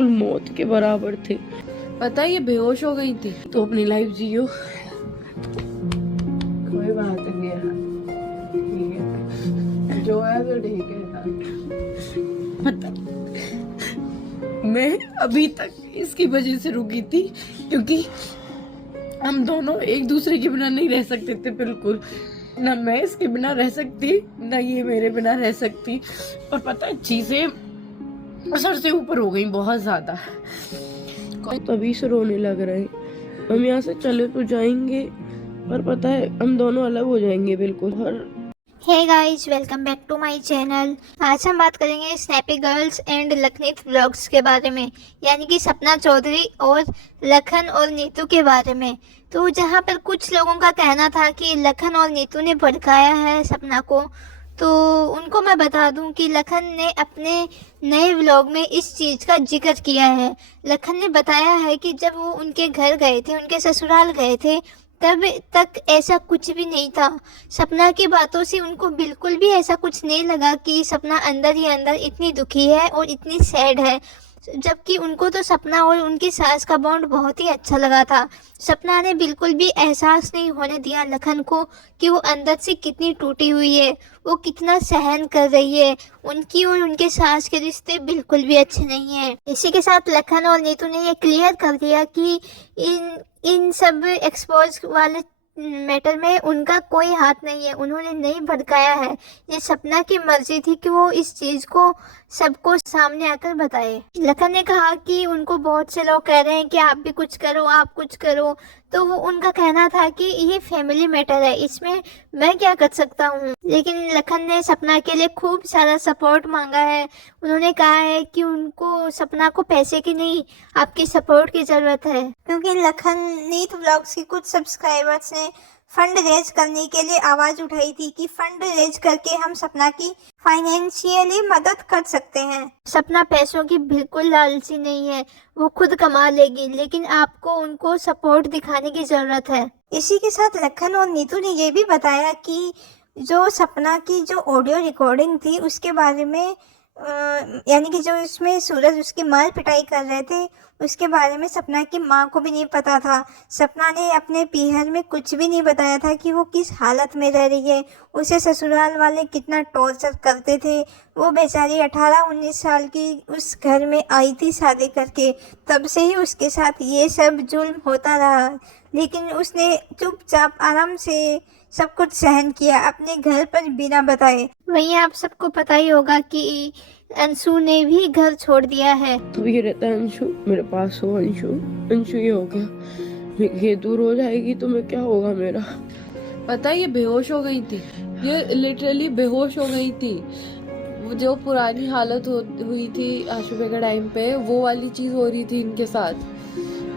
बिल्कुल मौत के बराबर थे। पता है ये बेहोश हो गई थी। तो अपनी लाइफ जियो। कोई बात नहीं है, ठीक है, जो है तो ठीक है। पता मैं अभी तक इसकी वजह से रुकी थी, क्योंकि हम दोनों एक दूसरे के बिना नहीं रह सकते थे बिल्कुल। ना मैं इसके बिना रह सकती, ना ये मेरे बिना रह सकती। और पता है चीजें सर से ऊपर हो गई बहुत ज्यादा। तभी से रोने लग रहे। हम यहाँ से चले तो जाएंगे, पर पता है हम दोनों अलग हो जाएंगे बिल्कुल। हर hey guys, welcome back to my channel. आज हम बात करेंगे Snappy Girls and Lakhneet vlogs के बारे में, यानी कि सपना चौधरी और लखन और नीतू के बारे में। तो जहां पर कुछ लोगों का कहना था कि लखन और नीतू ने भड़काया है सपना को, तो उनको मैं बता दूं कि लखन ने अपने नए व्लॉग में इस चीज़ का जिक्र किया है। लखन ने बताया है कि जब वो उनके घर गए थे, उनके ससुराल गए थे, तब तक ऐसा कुछ भी नहीं था। सपना की बातों से उनको बिल्कुल भी ऐसा कुछ नहीं लगा कि सपना अंदर ही अंदर इतनी दुखी है और इतनी सैड है, जबकि उनको तो सपना और उनकी सास का बॉन्ड बहुत ही अच्छा लगा था। सपना ने बिल्कुल भी एहसास नहीं होने दिया लखन को कि वो अंदर से कितनी टूटी हुई है, वो कितना सहन कर रही है। उनकी और उनके सास के रिश्ते बिल्कुल भी अच्छे नहीं हैं। इसी के साथ लखन और नीतू ने ये क्लियर कर दिया कि इन सब एक्सपोज वाले मैटर में उनका कोई हाथ नहीं है, उन्होंने नहीं भड़काया है। ये सपना की मर्जी थी कि वो इस चीज़ को सबको सामने आकर बताए। लखन ने कहा कि उनको बहुत से लोग कह रहे हैं कि आप भी कुछ करो, आप कुछ करो, तो वो उनका कहना था कि ये फैमिली मैटर है, इसमें मैं क्या कर सकता हूँ। लेकिन लखन ने सपना के लिए खूब सारा सपोर्ट मांगा है। उन्होंने कहा है कि उनको सपना को पैसे की नहीं, आपकी सपोर्ट की ज़रूरत है, क्योंकि लखन नीत व्लॉग्स की कुछ सब्सक्राइबर्स ने फंड रेज करने के लिए आवाज़ उठाई थी कि फंड रेज करके हम सपना की फाइनेंशियली मदद कर सकते हैं। सपना पैसों की बिल्कुल लालची नहीं है, वो खुद कमा लेगी, लेकिन आपको उनको सपोर्ट दिखाने की ज़रूरत है। इसी के साथ लखन और नीतू ने ये भी बताया कि जो सपना की जो ऑडियो रिकॉर्डिंग थी उसके बारे में, यानी कि जो इसमें सूरज उसकी मार पिटाई कर रहे थे, उसके बारे में सपना की माँ को भी नहीं पता था। सपना ने अपने पीहर में कुछ भी नहीं बताया था कि वो किस हालत में रह रही है, उसे ससुराल वाले कितना टॉर्चर करते थे। वो बेचारी 18-19 साल की उस घर में आई थी शादी करके, तब से ही उसके साथ ये सब जुल्म होता रहा, लेकिन उसने चुपचाप आराम से सब कुछ सहन किया अपने घर पर बिना बताए। वहीं आप सबको पता ही होगा कि अंशु ने भी घर छोड़ दिया है। तो ये रहता है अंशु मेरे पास हो। अंशु अंशु ये हो गया, ये दूर हो जाएगी तो मैं क्या होगा मेरा। पता है ये बेहोश हो गई थी, ये लिटरली बेहोश हो गई थी। वो जो पुरानी हालत हुई थी आशुबे के टाइम पे, वो वाली चीज हो रही थी इनके साथ।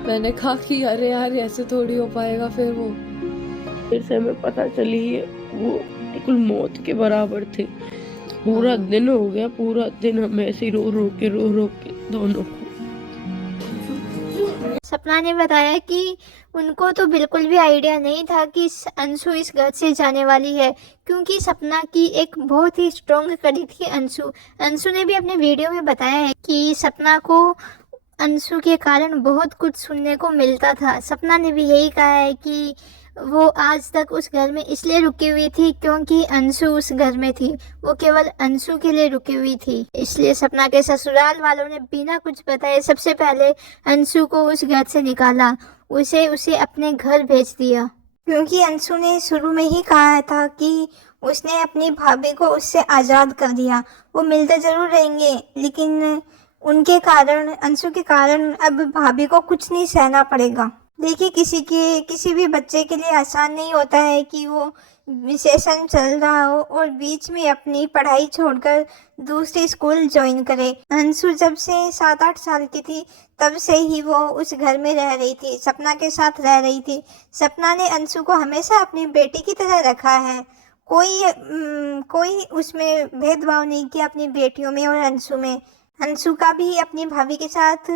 मैंने कहा कि अरे यार ऐसे थोड़ी हो पाएगा। फिर से हमें पता चली है वो बिल्कुल मौत के बराबर थे। पूरा दिन हो गया, पूरा दिन हम ऐसे रो रो के दोनों को। सपना ने बताया कि उनको तो बिल्कुल भी आइडिया नहीं था कि अंशु इस घर से जाने वाली है, क्योंकि सपना की एक बहुत ही स्ट्रॉन्ग कड़ी थी अंशु। अंशु ने भी अपने वीडियो में बताया है कि सपना को अंशु के कारण बहुत कुछ सुनने को मिलता था। सपना ने भी यही कहा है कि वो आज तक उस घर में इसलिए रुकी हुई थी क्योंकि अंशु उस घर में थी, वो केवल अंशु के लिए रुकी हुई थी। इसलिए सपना के ससुराल वालों ने बिना कुछ बताए सबसे पहले अंशु को उस घर से निकाला, उसे अपने घर भेज दिया, क्योंकि अंशु ने शुरू में ही कहा था कि उसने अपनी भाभी को उससे आज़ाद कर दिया। वो मिलते ज़रूर रहेंगे, लेकिन उनके कारण, अंशु के कारण अब भाभी को कुछ नहीं सहना पड़ेगा। देखिए, किसी भी बच्चे के लिए आसान नहीं होता है कि वो सेशन चल रहा हो और बीच में अपनी पढ़ाई छोड़कर दूसरी स्कूल ज्वाइन करे। अंशु जब से 7-8 साल की थी तब से ही वो उस घर में रह रही थी, सपना के साथ रह रही थी। सपना ने अंशु को हमेशा अपनी बेटी की तरह रखा है, कोई उसमें भेदभाव नहीं किया अपनी बेटियों में और अंशु में। अंशु का भी अपनी भाभी के साथ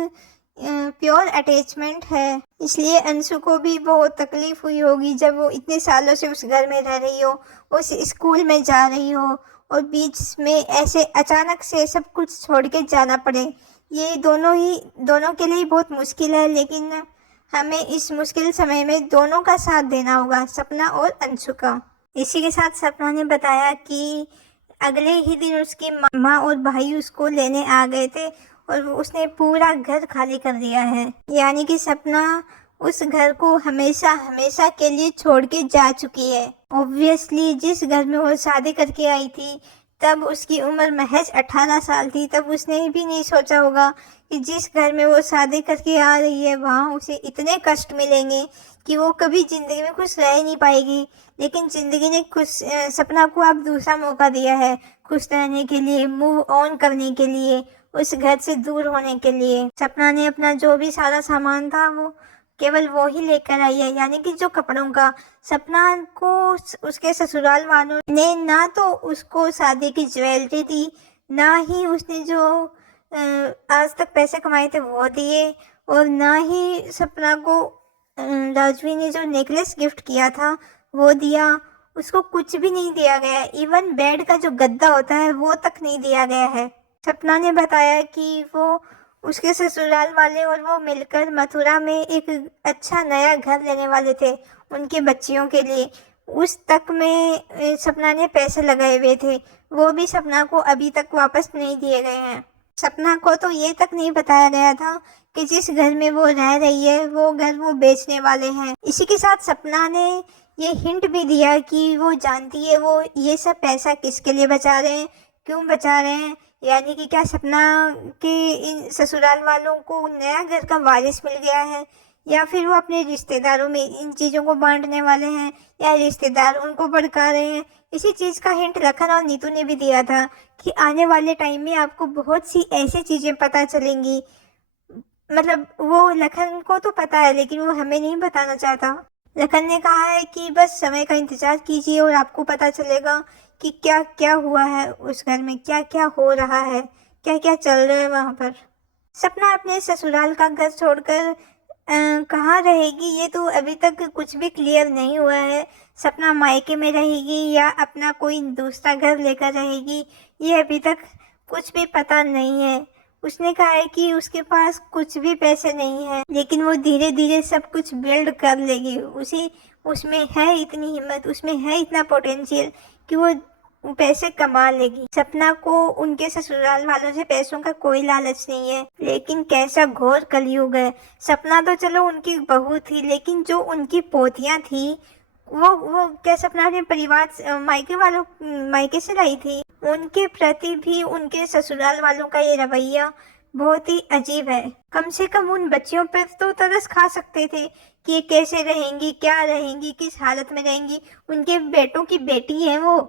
प्योर अटैचमेंट है, इसलिए अंशु को भी बहुत तकलीफ हुई होगी जब वो इतने सालों से उस घर में रह रही हो, उस स्कूल में जा रही हो और बीच में ऐसे अचानक से सब कुछ छोड़ के जाना पड़े। ये दोनों के लिए बहुत मुश्किल है, लेकिन हमें इस मुश्किल समय में दोनों का साथ देना होगा, सपना और अंशु का। इसी के साथ सपना ने बताया कि अगले ही दिन उसकी माँ और भाई उसको लेने आ गए थे और उसने पूरा घर खाली कर दिया है। यानी कि सपना उस घर को हमेशा हमेशा के लिए छोड़ के जा चुकी है। ऑब्वियसली जिस घर में वो शादी करके आई थी तब उसकी उम्र महज 18 साल थी। तब उसने भी नहीं सोचा होगा कि जिस घर में वो शादी करके आ रही है वहाँ उसे इतने कष्ट मिलेंगे कि वो कभी ज़िंदगी में खुश रह नहीं पाएगी। लेकिन ज़िंदगी ने सपना को अब दूसरा मौका दिया है खुश रहने के लिए, मूव ऑन करने के लिए, उस घर से दूर होने के लिए। सपना ने अपना जो भी सारा सामान था वो केवल वो ही लेकर आई है, यानी कि जो कपड़ों का। सपना को उसके ससुराल वालों ने ना तो उसको शादी की ज्वेलरी दी, ना ही उसने जो आज तक पैसे कमाए थे वो दिए, और ना ही सपना को राजवी ने जो नेकलेस गिफ्ट किया था वो दिया। उसको कुछ भी नहीं दिया गया। इवन बेड का जो गद्दा होता है वो तक नहीं दिया गया है। सपना ने बताया कि वो उसके ससुराल वाले और वो मिलकर मथुरा में एक अच्छा नया घर लेने वाले थे उनके बच्चियों के लिए। उस तक में सपना ने पैसे लगाए हुए थे, वो भी सपना को अभी तक वापस नहीं दिए गए हैं। सपना को तो ये तक नहीं बताया गया था कि जिस घर में वो रह रही है वो घर वो बेचने वाले हैं। इसी के साथ सपना ने ये हिंट भी दिया कि वो जानती है वो ये सब पैसा किसके लिए बचा रहे हैं, क्यों बचा रहे हैं। यानी कि क्या सपना के इन ससुराल वालों को नया घर का वारिस मिल गया है, या फिर वो अपने रिश्तेदारों में इन चीज़ों को बांटने वाले हैं, या रिश्तेदार उनको भड़का रहे हैं। इसी चीज़ का हिंट लखन और नीतू ने भी दिया था कि आने वाले टाइम में आपको बहुत सी ऐसी चीज़ें पता चलेंगी। मतलब वो लखन को तो पता है लेकिन वो हमें नहीं बताना चाहता। लखन ने कहा है कि बस समय का इंतज़ार कीजिए और आपको पता चलेगा कि क्या क्या हुआ है उस घर में, क्या क्या हो रहा है, क्या क्या चल रहा है वहाँ पर। सपना अपने ससुराल का घर छोड़कर कहाँ रहेगी ये तो अभी तक कुछ भी क्लियर नहीं हुआ है। सपना मायके में रहेगी या अपना कोई दूसरा घर लेकर रहेगी ये अभी तक कुछ भी पता नहीं है। उसने कहा है कि उसके पास कुछ भी पैसे नहीं है, लेकिन वो धीरे धीरे सब कुछ बिल्ड कर लेगी। उसमें है इतनी हिम्मत, उसमें है इतना पोटेंशियल कि वो पैसे कमा लेगी। सपना को उनके ससुराल वालों से पैसों का कोई लालच नहीं है, लेकिन कैसा घोर कलयुग है। सपना तो चलो उनकी बहू थी, लेकिन जो उनकी पोतियां थी वो क्या सपना अपने परिवार मायके से लाई थी, उनके प्रति भी उनके ससुराल वालों का ये रवैया बहुत ही अजीब है। कम से कम उन बच्चियों पर तो तरस खा सकते थे कि ये कैसे रहेंगी, क्या रहेंगी, किस हालत में रहेंगी। उनके बेटों की बेटी है, वो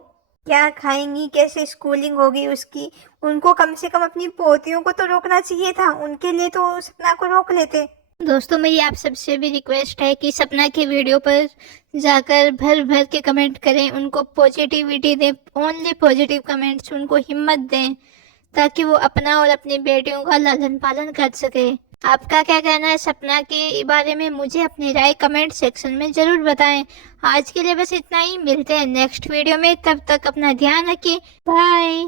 क्या खाएंगी, कैसे स्कूलिंग होगी उसकी। उनको कम से कम अपनी पोतियों को तो रोकना चाहिए था, उनके लिए तो सपना को रोक लेते। दोस्तों मेरी आप सबसे भी रिक्वेस्ट है कि सपना की वीडियो पर जाकर भर भर के कमेंट करें, उनको पॉजिटिविटी दें, ओनली पॉजिटिव कमेंट्स, उनको हिम्मत दें ताकि वो अपना और अपनी बेटियों का लालन पालन कर सके। आपका क्या कहना है सपना के बारे में, मुझे अपनी राय कमेंट सेक्शन में ज़रूर बताएं। आज के लिए बस इतना ही, मिलते हैं नेक्स्ट वीडियो में, तब तक अपना ध्यान रखिए, बाय।